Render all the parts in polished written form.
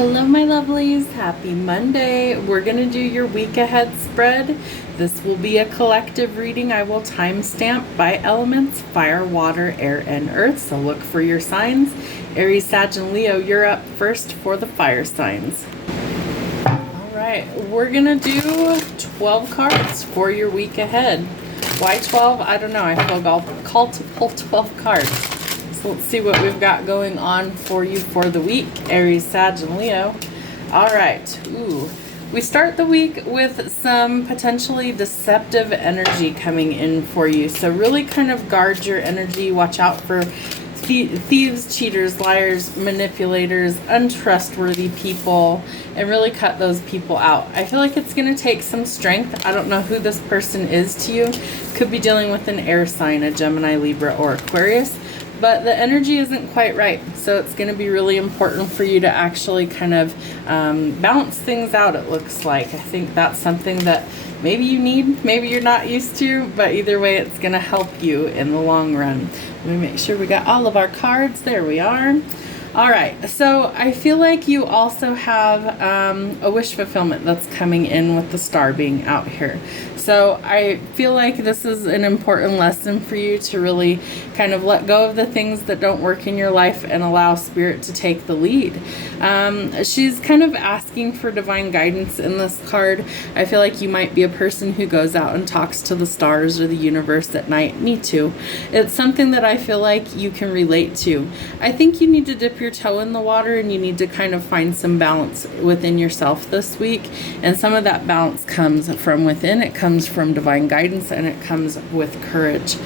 Hello, my lovelies. Happy Monday. We're going to do your week ahead spread. This will be a collective reading. I will timestamp by elements: fire, water, air, and earth. So look for your signs. Aries, Sag, and Leo, you're up first for the fire signs. All right, we're going to do 12 cards for your week ahead. Why 12? I don't know. I feel called to pull 12 cards. So let's see what we've got going on for you for the week, Aries, Sag, and Leo. All right. We start the week with some potentially deceptive energy coming in for you. So really kind of guard your energy. Watch out for thieves, cheaters, liars, manipulators, untrustworthy people, and really cut those people out. I feel like it's going to take some strength. I don't know who this person is to you. Could be dealing with an air sign, a Gemini, Libra, or Aquarius. But the energy isn't quite right. So it's going to be really important for you to actually kind of balance things out, it looks like. I think that's something that maybe you need, maybe you're not used to, but either way, it's going to help you in the long run. Let me make sure we got all of our cards. There we are. All right, so I feel like you also have a wish fulfillment that's coming in with the star being out here. So I feel like this is an important lesson for you to really kind of let go of the things that don't work in your life and allow Spirit to take the lead. She's kind of asking for divine guidance in this card. I feel like you might be a person who goes out and talks to the stars or the universe at night. Me too. It's something that I feel like you can relate to. I think you need to dip your toe in the water and you need to kind of find some balance within yourself this week. And some of that balance comes from within. It comes from divine guidance and it comes with courage.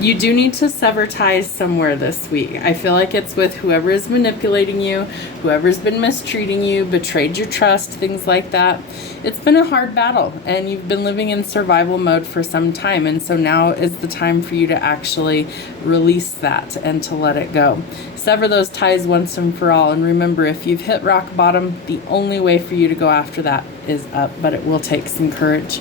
You do need to sever ties somewhere this week. I feel like it's with whoever is manipulating you, whoever's been mistreating you, betrayed your trust, things like that. It's been a hard battle and you've been living in survival mode for some time. And so now is the time for you to actually release that and to let it go. Sever those ties once and for all. And remember, if you've hit rock bottom, the only way for you to go after that is up, but it will take some courage.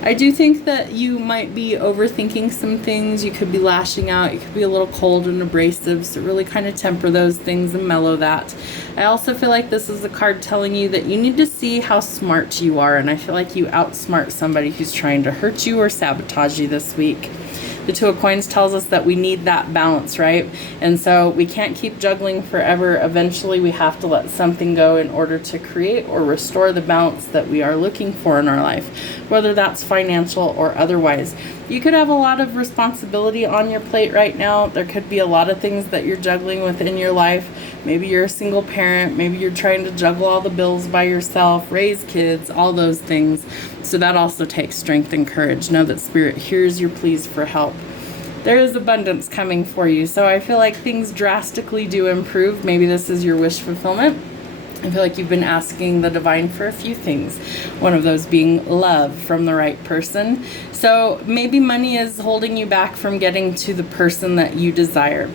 I do think that you might be overthinking some things. You could be lashing out. You could be a little cold and abrasive. So really kind of temper those things and mellow that. I also feel like this is a card telling you that you need to see how smart you are. And I feel like you outsmart somebody who's trying to hurt you or sabotage you this week. The Two of Coins tells us that we need that balance, right? And so we can't keep juggling forever. Eventually we have to let something go in order to create or restore the balance that we are looking for in our life, whether that's financial or otherwise. You could have a lot of responsibility on your plate right now. There could be a lot of things that you're juggling within your life. Maybe you're a single parent. Maybe you're trying to juggle all the bills by yourself, raise kids, all those things. So that also takes strength and courage. Know that Spirit hears your pleas for help. There is abundance coming for you. So I feel like things drastically do improve. Maybe this is your wish fulfillment. I feel like you've been asking the divine for a few things. One of those being love from the right person. So maybe money is holding you back from getting to the person that you desire.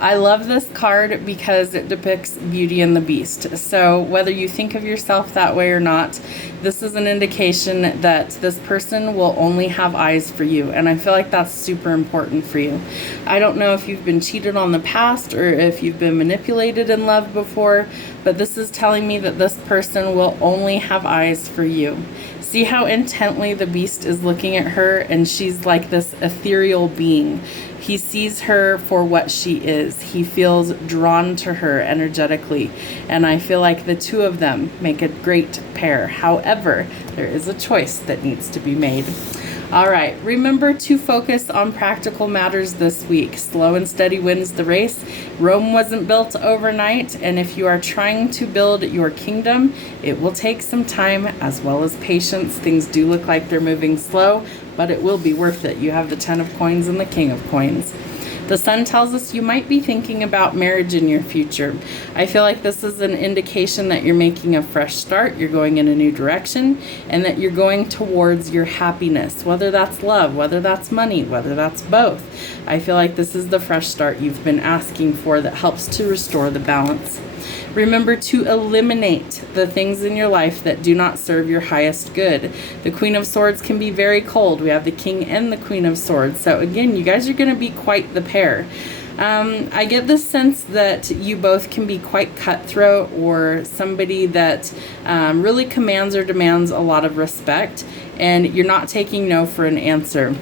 I love this card because it depicts Beauty and the Beast. So whether you think of yourself that way or not, this is an indication that this person will only have eyes for you. And I feel like that's super important for you. I don't know if you've been cheated on the past or if you've been manipulated in love before, but this is telling me that this person will only have eyes for you. See how intently the Beast is looking at her, and she's like this ethereal being. He sees her for what she is. He feels drawn to her energetically. And I feel like the two of them make a great pair. However, there is a choice that needs to be made. All right, remember to focus on practical matters this week. Slow and steady wins the race. Rome wasn't built overnight, and if you are trying to build your kingdom, it will take some time as well as patience. Things do look like they're moving slow, but it will be worth it. You have the 10 of coins and the King of coins. The Sun tells us you might be thinking about marriage in your future. I feel like this is an indication that you're making a fresh start, you're going in a new direction, and that you're going towards your happiness, whether that's love, whether that's money, whether that's both. I feel like this is the fresh start you've been asking for that helps to restore the balance. Remember to eliminate the things in your life that do not serve your highest good. The Queen of Swords can be very cold. We have the King and the Queen of Swords. So again, you guys are going to be quite the pair. I get this sense that you both can be quite cutthroat, or somebody that really commands or demands a lot of respect, and you're not taking no for an answer.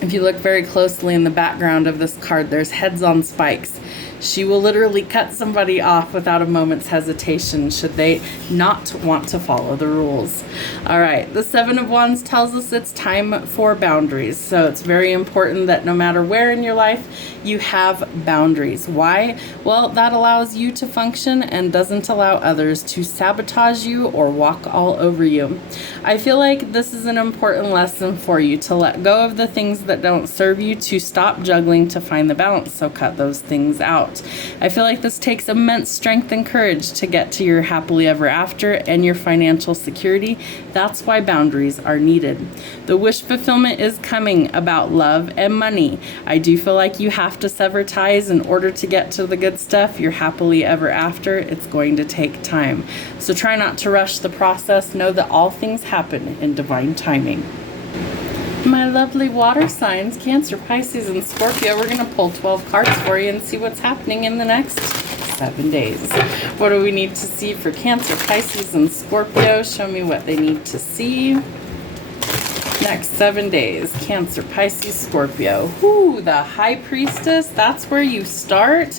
If you look very closely in the background of this card, there's heads on spikes. She will literally cut somebody off without a moment's hesitation should they not want to follow the rules. All right, the Seven of Wands tells us it's time for boundaries. So it's very important that no matter where in your life, you have boundaries. Why? Well, that allows you to function and doesn't allow others to sabotage you or walk all over you. I feel like this is an important lesson for you, to let go of the things that don't serve you, to stop juggling to find the balance. So cut those things out. I feel like this takes immense strength and courage to get to your happily ever after and your financial security. That's why boundaries are needed. The wish fulfillment is coming about love and money. I do feel like you have to sever ties in order to get to the good stuff, your happily ever after. It's going to take time. So try not to rush the process. Know that all things happen in divine timing. My lovely water signs, Cancer, Pisces, and Scorpio, we're going to pull 12 cards for you and see what's happening in the next 7 days. What do we need to see for Cancer, Pisces, and Scorpio? Show me what they need to see. Next 7 days, Cancer, Pisces, Scorpio. Ooh, the High Priestess, that's where you start.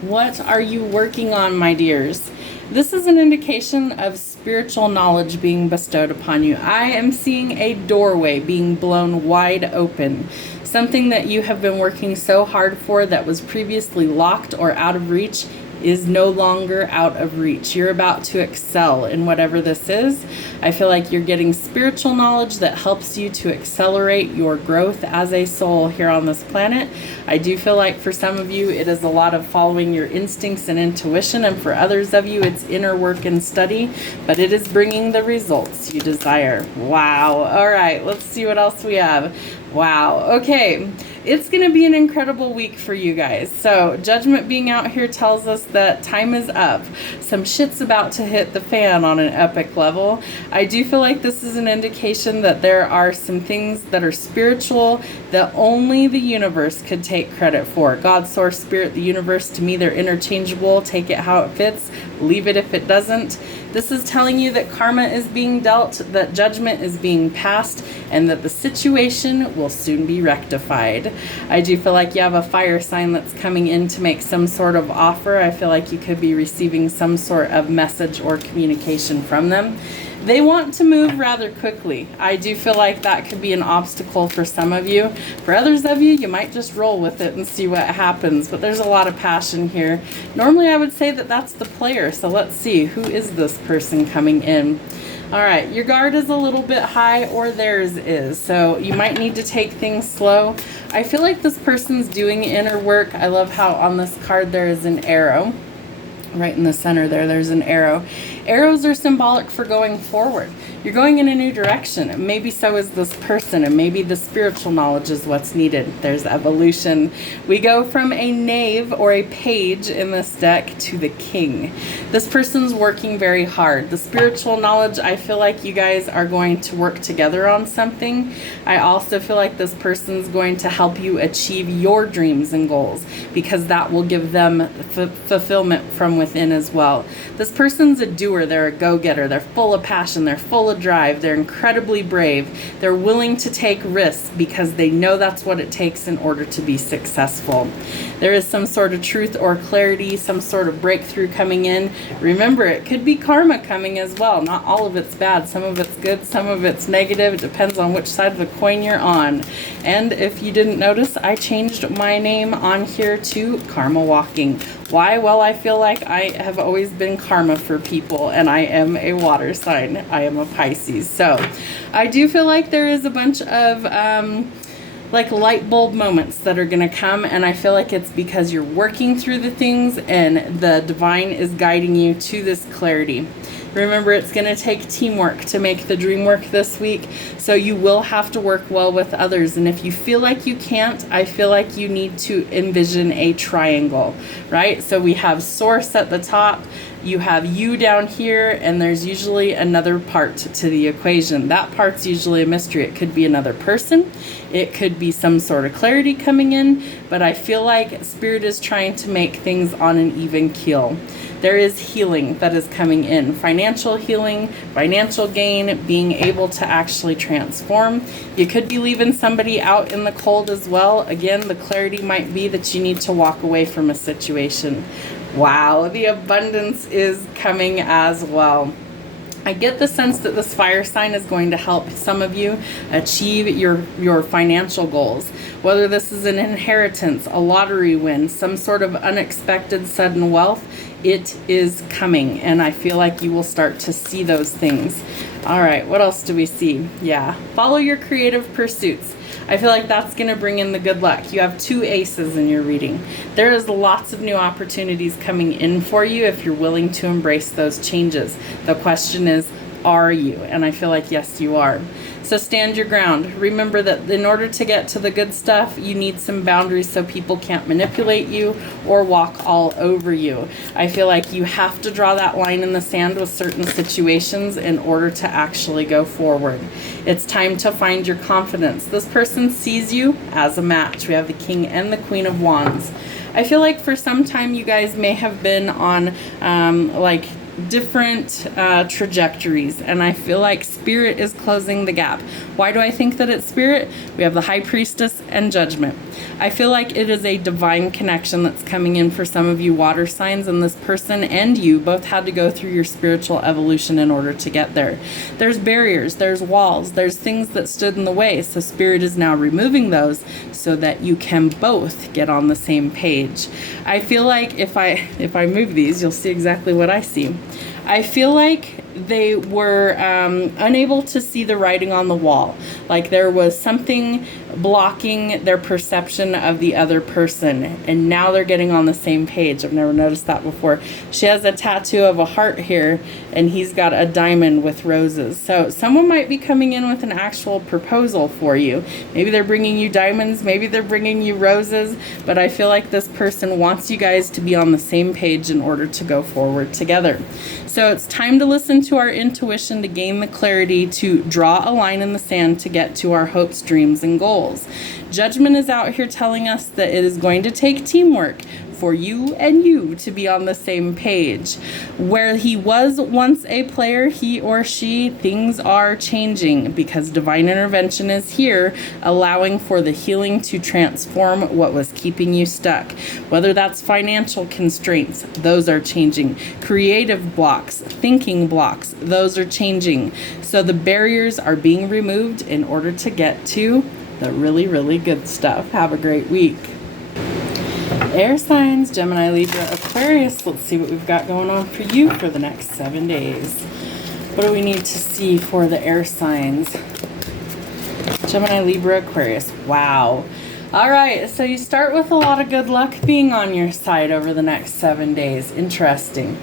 What are you working on, my dears? This is an indication of spiritual knowledge being bestowed upon you. I am seeing a doorway being blown wide open. Something that you have been working so hard for that was previously locked or out of reach is no longer out of reach. You're about to excel in whatever this is. I feel like you're getting spiritual knowledge that helps you to accelerate your growth as a soul here on this planet. I do feel like for some of you, it is a lot of following your instincts and intuition, and for others of you, it's inner work and study, but it is bringing the results you desire. Wow. All right, let's see what else we have. Wow. Okay. It's going to be an incredible week for you guys. So Judgment being out here tells us that time is up. Some shit's about to hit the fan on an epic level. I do feel like this is an indication that there are some things that are spiritual that only the universe could take credit for. God, source, spirit, the universe, to me, they're interchangeable. Take it how it fits. Leave it if it doesn't. This is telling you that karma is being dealt, that judgment is being passed, and that the situation will soon be rectified. I do feel like you have a fire sign that's coming in to make some sort of offer. I feel like you could be receiving some sort of message or communication from them. They want to move rather quickly. I do feel like that could be an obstacle for some of you. For others of you, you might just roll with it and see what happens, but there's a lot of passion here. Normally I would say that that's the player, so let's see, who is this person coming in? All right, your guard is a little bit high, or theirs is, so you might need to take things slow. I feel like this person's doing inner work. I love how on this card there is an arrow. Right in the center there's an arrow. Arrows are symbolic for going forward. You're going in a new direction. Maybe so is this person, and maybe the spiritual knowledge is what's needed. There's evolution. We go from a knave or a page in this deck to the king. This person's working very hard. The spiritual knowledge, I feel like you guys are going to work together on something. I also feel like this person's going to help you achieve your dreams and goals, because that will give them fulfillment from within as well. This person's a doer. They're a go-getter. They're full of passion. They're full of drive. They're incredibly brave. They're willing to take risks because they know that's what it takes in order to be successful. There is some sort of truth or clarity, some sort of breakthrough coming in. Remember, it could be karma coming as well. Not all of it's bad. Some of it's good. Some of it's negative. It depends on which side of the coin you're on. And if you didn't notice, I changed my name on here to Karma Walking. Why? Well, I feel like I have always been karma for people, and I am a water sign. I am a Pisces. So I do feel like there is a bunch of like light bulb moments that are going to come, and I feel like it's because you're working through the things and the divine is guiding you to this clarity. Remember, it's going to take teamwork to make the dream work this week, so you will have to work well with others. And if you feel like you can't, I feel like you need to envision a triangle, right? So we have source at the top, you have you down here, and there's usually another part to the equation. That part's usually a mystery. It could be another person, it could be some sort of clarity coming in, but I feel like Spirit is trying to make things on an even keel. There is healing that is coming in, financial healing, financial gain, being able to actually transform. You could be leaving somebody out in the cold as well. Again, the clarity might be that you need to walk away from a situation. Wow, the abundance is coming as well. I get the sense that this fire sign is going to help some of you achieve your financial goals. Whether this is an inheritance, a lottery win, some sort of unexpected sudden wealth, it is coming. And I feel like you will start to see those things. All right, what else do we see? Yeah, follow your creative pursuits. I feel like that's going to bring in the good luck. You have 2 aces in your reading. There is lots of new opportunities coming in for you if you're willing to embrace those changes. The question is, are you? And I feel like yes, you are. So stand your ground. Remember that in order to get to the good stuff, you need some boundaries so people can't manipulate you or walk all over you. I feel like you have to draw that line in the sand with certain situations in order to actually go forward. It's time to find your confidence. This person sees you as a match. We have the King and the Queen of Wands. I feel like for some time you guys may have been on like different trajectories, and I feel like Spirit is closing the gap. Why do I think that it's Spirit? We have the High Priestess and Judgment. I feel like it is a divine connection that's coming in for some of you water signs, and this person and you both had to go through your spiritual evolution in order to get there. There's barriers, there's walls, there's things that stood in the way, so Spirit is now removing those so that you can both get on the same page. I feel like if I move these, you'll see exactly what I see. I feel like they were unable to see the writing on the wall. Like there was something blocking their perception of the other person, and now they're getting on the same page. I've never noticed that before. She has a tattoo of a heart here, and he's got a diamond with roses. So someone might be coming in with an actual proposal for you. Maybe they're bringing you diamonds, maybe they're bringing you roses, but I feel like this person wants you guys to be on the same page in order to go forward together. So it's time to listen to our intuition, to gain the clarity, to draw a line in the sand to get to our hopes, dreams, and goals. Judgment is out here telling us that it is going to take teamwork for you and you to be on the same page. Where he was once a player, he or she, things are changing because divine intervention is here, allowing for the healing to transform what was keeping you stuck. Whether that's financial constraints, those are changing. Creative blocks, thinking blocks, those are changing. So the barriers are being removed in order to get to the really, really good stuff. Have a great week. Air signs, Gemini, Libra, Aquarius. Let's see what we've got going on for you for the next 7 days. What do we need to see for the air signs? Gemini, Libra, Aquarius. Wow. All right, so you start with a lot of good luck being on your side over the next 7 days. Interesting.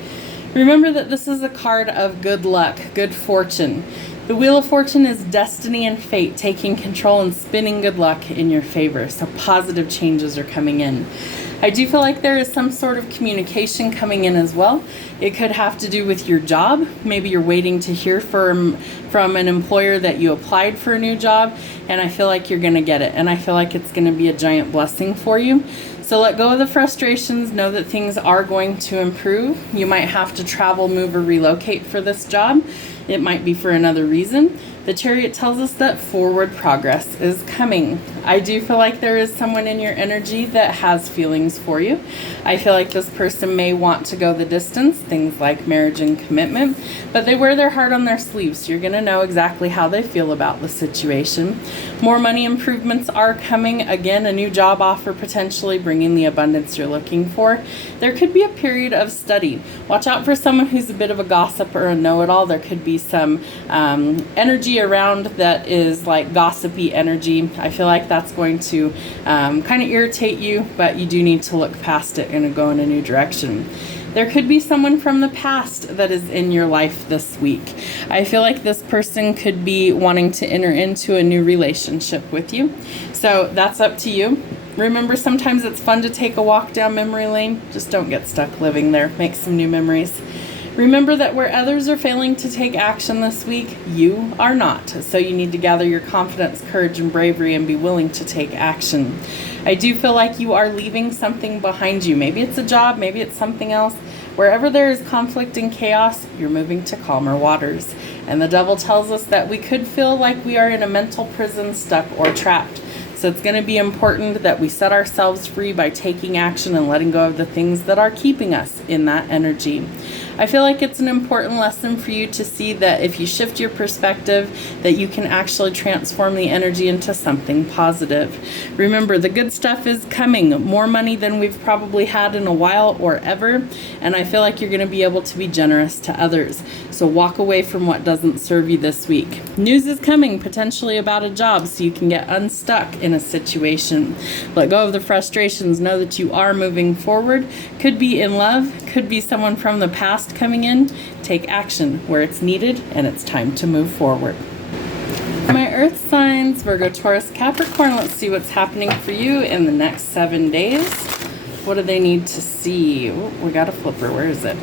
Remember that this is a card of good luck, good fortune. The Wheel of Fortune is destiny and fate taking control and spinning good luck in your favor. So positive changes are coming in. I do feel like there is some sort of communication coming in as well. It could have to do with your job. Maybe you're waiting to hear from an employer that you applied for a new job, and I feel like you're going to get it. And I feel like it's going to be a giant blessing for you. So let go of the frustrations. Know that things are going to improve. You might have to travel, move, or relocate for this job. It might be for another reason. The Chariot tells us that forward progress is coming. I do feel like there is someone in your energy that has feelings for you. I feel like this person may want to go the distance, things like marriage and commitment, but they wear their heart on their sleeves, so you're going to know exactly how they feel about the situation. More money improvements are coming. Again, a new job offer potentially bringing the abundance you're looking for. There could be a period of study. Watch out for someone who's a bit of a gossip or a know-it-all. There could be some energy around that is like gossipy energy. I feel like that's going to kind of irritate you, but you do need to look past it and go in a new direction. There could be someone from the past that is in your life this week. I feel like this person could be wanting to enter into a new relationship with you. So that's up to you. Remember, sometimes it's fun to take a walk down memory lane. Just don't get stuck living there. Make some new memories. Remember that where others are failing to take action this week, you are not. So you need to gather your confidence, courage, and bravery and be willing to take action. I do feel like you are leaving something behind you. Maybe it's a job, maybe it's something else. Wherever there is conflict and chaos, you're moving to calmer waters. And the devil tells us that we could feel like we are in a mental prison, stuck or trapped. So it's going to be important that we set ourselves free by taking action and letting go of the things that are keeping us in that energy. I feel like it's an important lesson for you to see that if you shift your perspective, that you can actually transform the energy into something positive. Remember, the good stuff is coming. More money than we've probably had in a while or ever. And I feel like you're going to be able to be generous to others. So walk away from what doesn't serve you this week. News is coming, potentially about a job, so you can get unstuck in a situation. Let go of the frustrations. Know that you are moving forward. Could be in love, could be someone from the past coming in. Take action where it's needed, and it's time to move forward. My earth signs, Virgo, Taurus, Capricorn. Let's see what's happening for you in the next 7 days. What do they need to see? Ooh, we got a flipper. Where is it?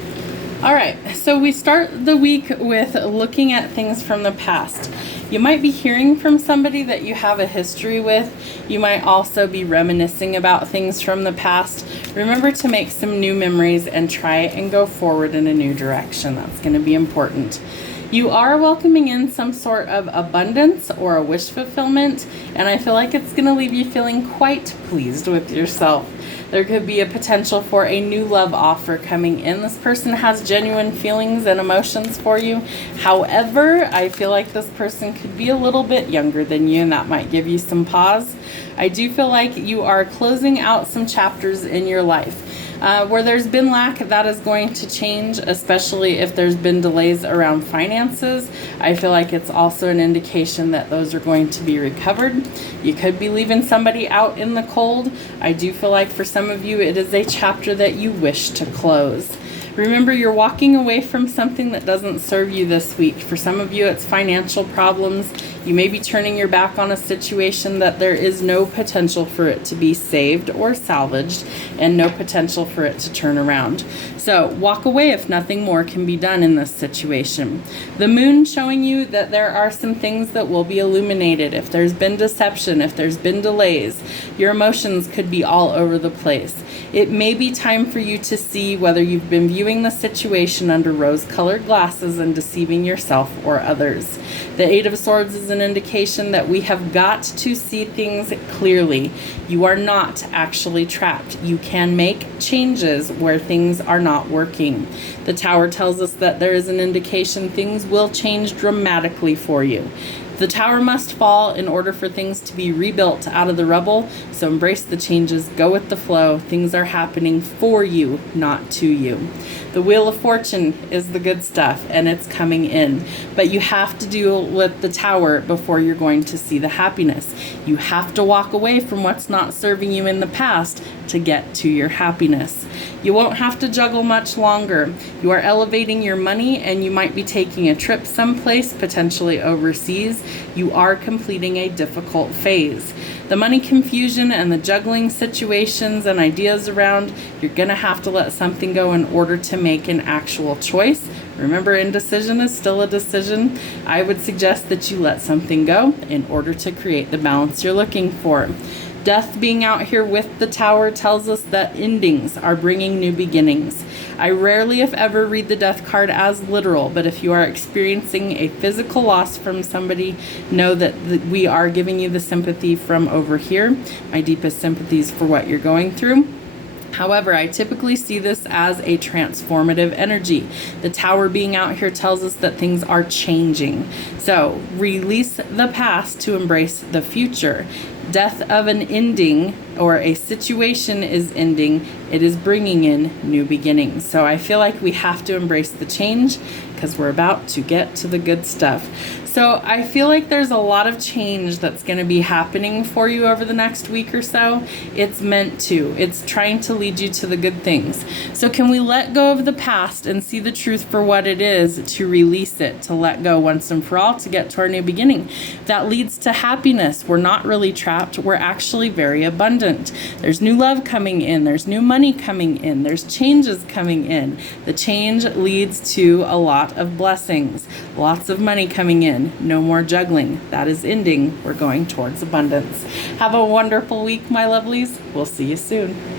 All right, so we start the week with looking at things from the past. You might be hearing from somebody that you have a history with. You might also be reminiscing about things from the past. Remember to make some new memories and try and go forward in a new direction. That's going to be important. You are welcoming in some sort of abundance or a wish fulfillment, and I feel like it's going to leave you feeling quite pleased with yourself. There could be a potential for a new love offer coming in. This person has genuine feelings and emotions for you. However, I feel like this person could be a little bit younger than you, and that might give you some pause. I do feel like you are closing out some chapters in your life. Where there's been lack, that is going to change, especially if there's been delays around finances. I feel like it's also an indication that those are going to be recovered. You could be leaving somebody out in the cold. I do feel like for some of you, it is a chapter that you wish to close. Remember, you're walking away from something that doesn't serve you this week. For some of you, it's financial problems. You may be turning your back on a situation that there is no potential for it to be saved or salvaged, and no potential for it to turn around. So walk away if nothing more can be done in this situation. The moon showing you that there are some things that will be illuminated. If there's been deception, if there's been delays, your emotions could be all over the place. It may be time for you to see whether you've been viewing the situation under rose-colored glasses and deceiving yourself or others. The Eight of Swords is an indication that we have got to see things clearly. You are not actually trapped. You can make changes where things are not working. The Tower tells us that there is an indication things will change dramatically for you. The tower must fall in order for things to be rebuilt out of the rubble. So embrace the changes, go with the flow. Things are happening for you, not to you. The Wheel of Fortune is the good stuff, and it's coming in. But you have to deal with the tower before you're going to see the happiness. You have to walk away from what's not serving you in the past to get to your happiness. You won't have to juggle much longer. You are elevating your money, and you might be taking a trip someplace, potentially overseas. You are completing a difficult phase. The money confusion and the juggling situations and ideas around, you're going to have to let something go in order to make an actual choice. Remember, indecision is still a decision. I would suggest that you let something go in order to create the balance you're looking for. Death being out here with the Tower tells us that endings are bringing new beginnings. I rarely, if ever, read the Death card as literal, but if you are experiencing a physical loss from somebody, know that we are giving you the sympathy from over here. My deepest sympathies for what you're going through. However, I typically see this as a transformative energy. The Tower being out here tells us that things are changing. So release the past to embrace the future. Death of an ending or a situation is ending, it is bringing in new beginnings. So I feel like we have to embrace the change because we're about to get to the good stuff. So I feel like there's a lot of change that's going to be happening for you over the next week or so. It's meant to. It's trying to lead you to the good things. So can we let go of the past and see the truth for what it is, to release it, to let go once and for all, to get to our new beginning? That leads to happiness. We're not really trapped. We're actually very abundant. There's new love coming in. There's new money coming in. There's changes coming in. The change leads to a lot of blessings. Lots of money coming in. No more juggling. That is ending. We're going towards abundance. Have a wonderful week, my lovelies. We'll see you soon.